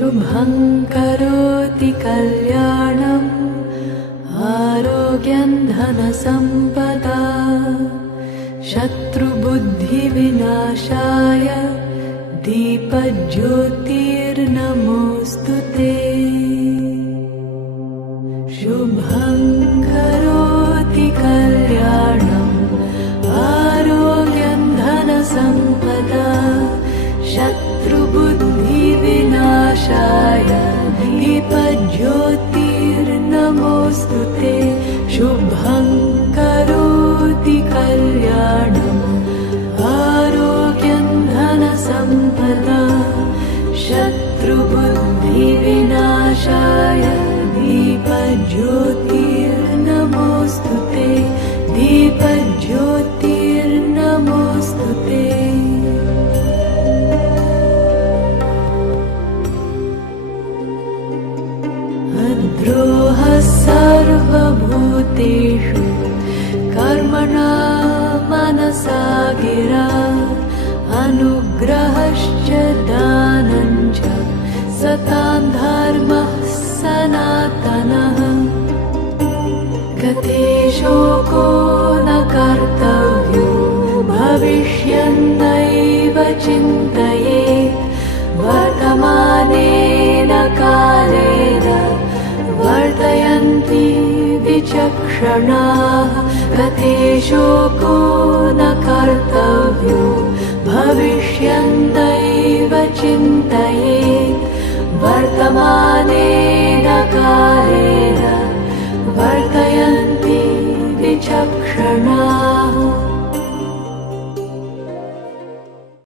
शुभं करोति कल्याणम् आरोग्यं धनसम्पदा शत्रुबुद्धिविनाशाय दीपज्योतिर्नमोऽस्तुते शुभं करोति कल्याणम् आरोग्यं धनसम्पदा शत्रुबुद्धिविनाशाय दीपज्योतिर्नमोऽस्तुते शुभं करोति कल्याणम् आरोग्यं धनसम्पदा शत्रुबुद्धिविनाशाय दीपज्योतिर्नमोऽस्तुते दीपज्योतिर्नमोऽस्तुते अद्रोहः सर्वभूतेषु कर्मणा मनसा गिरा अनुग्रहश्च दानञ्च सतां धर्मः सनातनः गते शोको न कर्तव्यो भविष्यन्नैव चिन्तयेत् वर्तमानेन कालेन वर्तयन्ति विचक्षणाः गते शोको न कर्तव्यो भविष्यन्